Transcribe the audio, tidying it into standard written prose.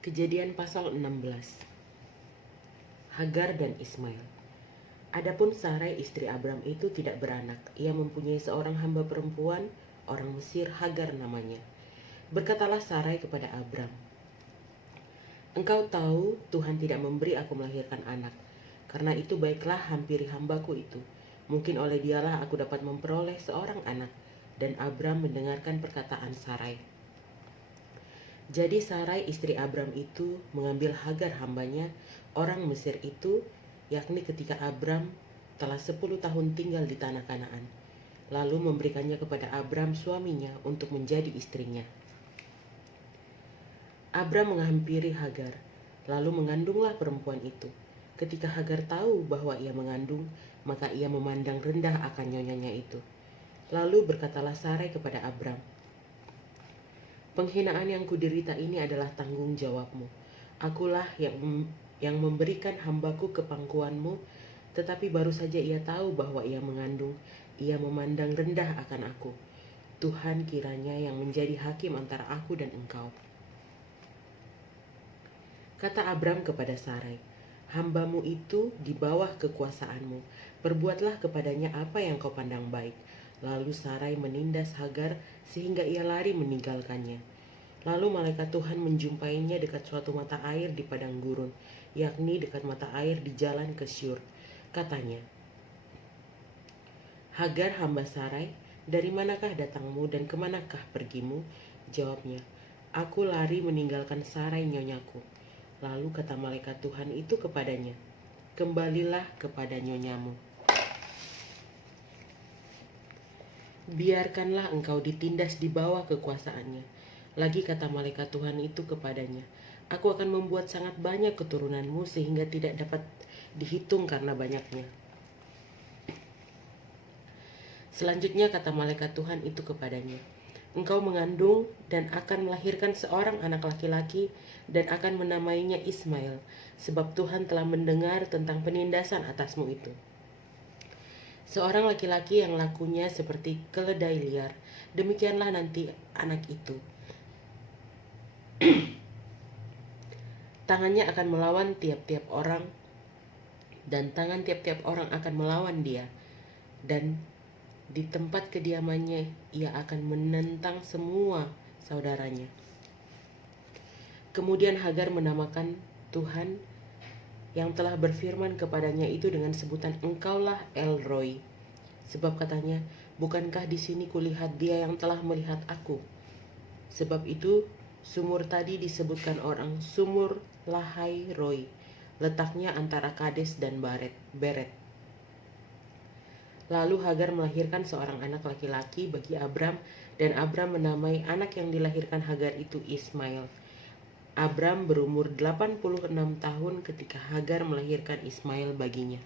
Kejadian pasal 16. Hagar dan Ismail. Adapun Sarai istri Abram itu tidak beranak. Ia mempunyai seorang hamba perempuan, orang Mesir, Hagar namanya. Berkatalah Sarai kepada Abram, "Engkau tahu Tuhan tidak memberi aku melahirkan anak. Karena itu baiklah hampiri hambaku itu. Mungkin oleh dialah aku dapat memperoleh seorang anak." Dan Abram mendengarkan perkataan Sarai. Jadi Sarai istri Abram itu mengambil Hagar hambanya, orang Mesir itu, yakni ketika Abram telah 10 tahun tinggal di tanah Kanaan, lalu memberikannya kepada Abram suaminya untuk menjadi istrinya. Abram menghampiri Hagar, lalu mengandunglah perempuan itu. Ketika Hagar tahu bahwa ia mengandung, maka ia memandang rendah akan nyonyanya itu. Lalu berkatalah Sarai kepada Abram, "Penghinaan yang kuderita ini adalah tanggung jawabmu. Akulah yang memberikan hambaku ke pangkuanmu, tetapi baru saja ia tahu bahwa ia mengandung, ia memandang rendah akan aku. Tuhan kiranya yang menjadi hakim antara aku dan engkau." Kata Abram kepada Sarai, "Hambamu itu di bawah kekuasaanmu. Perbuatlah kepadanya apa yang kau pandang baik." Lalu Sarai menindas Hagar sehingga ia lari meninggalkannya. Lalu malaikat Tuhan menjumpainya dekat suatu mata air di padang gurun, yakni dekat mata air di jalan ke Syur. Katanya, "Hagar hamba Sarai, dari manakah datangmu dan kemanakah pergimu?" Jawabnya, "Aku lari meninggalkan Sarai nyonyaku." Lalu kata malaikat Tuhan itu kepadanya, "Kembalilah kepada nyonyamu. Biarkanlah engkau ditindas di bawah kekuasaannya." Lagi kata malaikat Tuhan itu kepadanya, "Aku akan membuat sangat banyak keturunanmu sehingga tidak dapat dihitung karena banyaknya." Selanjutnya kata malaikat Tuhan itu kepadanya, "Engkau mengandung dan akan melahirkan seorang anak laki-laki dan akan menamainya Ismail, sebab Tuhan telah mendengar tentang penindasan atasmu itu. Seorang laki-laki yang lakunya seperti keledai liar, demikianlah nanti anak itu. Tangannya akan melawan tiap-tiap orang, dan tangan tiap-tiap orang akan melawan dia, dan di tempat kediamannya ia akan menentang semua saudaranya." Kemudian Hagar menamakan Tuhan yang telah berfirman kepadanya itu dengan sebutan "Engkaulah El Roi." Sebab katanya, "Bukankah di sini kulihat dia yang telah melihat aku?" Sebab itu sumur tadi disebutkan orang Sumur Lahai Roi, letaknya antara Kades dan Beret. Lalu Hagar melahirkan seorang anak laki-laki bagi Abram, dan Abram menamai anak yang dilahirkan Hagar itu Ismail. Abram berumur 86 tahun ketika Hagar melahirkan Ismail baginya.